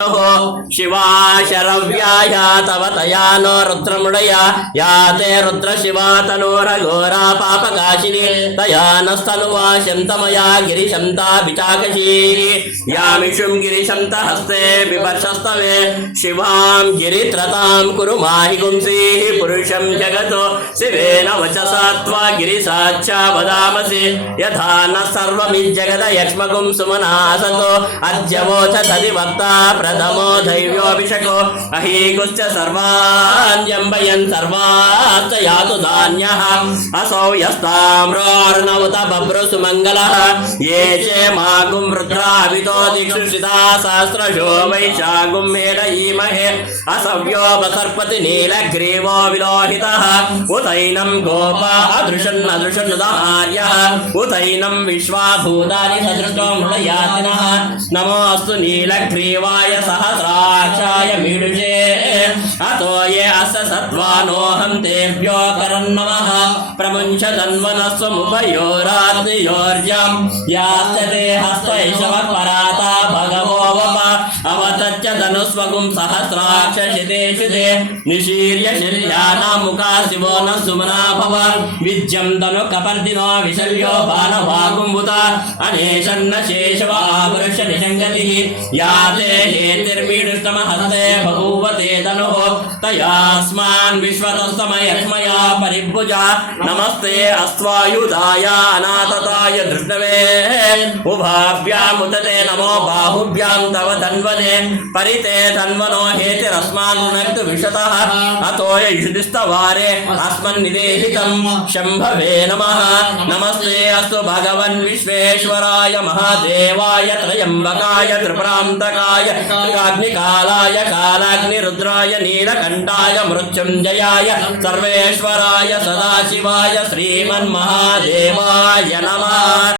शिवा शरव्याय तव तया नो रुद्रमुडय या ते रुद्र शिवा तनोरघोरा पापकाशिनी तया नस्तनुवा शन्तमया गिरिशन्ता विचाकशी यामिषुं गिरिशन्त हस्ते बिभर्षस्तवे शिवां गिरित्रतां कुरु माहि गुंसीः पुरुषं जगतो शिवेन वचसा त्वा गिरिसाक्षा वदामसि यथा न सर्वमिज्जगद यक्ष्मकुं सुमनासतो अद्यवोच तदिवक्ता प्रथमो दैव्योऽभिषको अहीगुश्च सर्वाण्यम्बयन् सर्वाश्च यातु धान्यः असौ यस्ताम्रोर्नवत बभ्रुसुमङ्गलः ये क्षेमागुं रुद्राभितो दिक्षुषिता सहस्रशो वैशागुं मेढयीमहे असव्यो बसर्पति नीलग्रीवो विलोहितः उतैनं गोपा अदृशन्नदृशन्नुदार्यः उतैनं विश्वाभूतानि सदृष्टो मृडयातिनः नमोऽस्तु नीलग्रीवाय सहस्राक्षाय मीडुषे अतो ये अस्य सत्त्वानोऽहं तेभ्यो करन्नमः प्रमुञ्च तन्वनस्वमुभयोरात्मयोर्जं याश्च ते हस्तैषवः पराता भगवो वप अवतच्च धनुस्वगुं सहस्राक्षशिते निशीर्य शिल्यानामुखा शिवो न सुमना भव विज्यं तनु कपर्दिनो विशल्यो बाणवागुम्बुत अनेशन्न शेषव आवृष्य निषङ्गतिः याते हेतिर्मीडुष्टमहस्ते बभूव ते तनुः तयास्मान् विश्वतस्तमयक्ष्मया परिभुजा नमस्ते अस्त्वायुधाय अनातताय धृष्णवे उभाभ्यामुदते नमो बाहुभ्यां तव धन्वने परिते धन्वनो हेतिरस्मान् ऋणक्तु विशतः अतोय युधिस्तवारे अस्मन्निदेहितं शम्भवे नमः नमस्ते अस्तु भगवन् विश्वेश्वराय महादेवाय त्रयम्बकाय त्रिपुरान्तकाय त्रिकाग्निकालाय कालाग्निरुद्राय नीलकण्ठाय मृत्युञ्जयाय सर्वेश्वराय सदाशिवाय श्रीमन्महादेवाय नमः।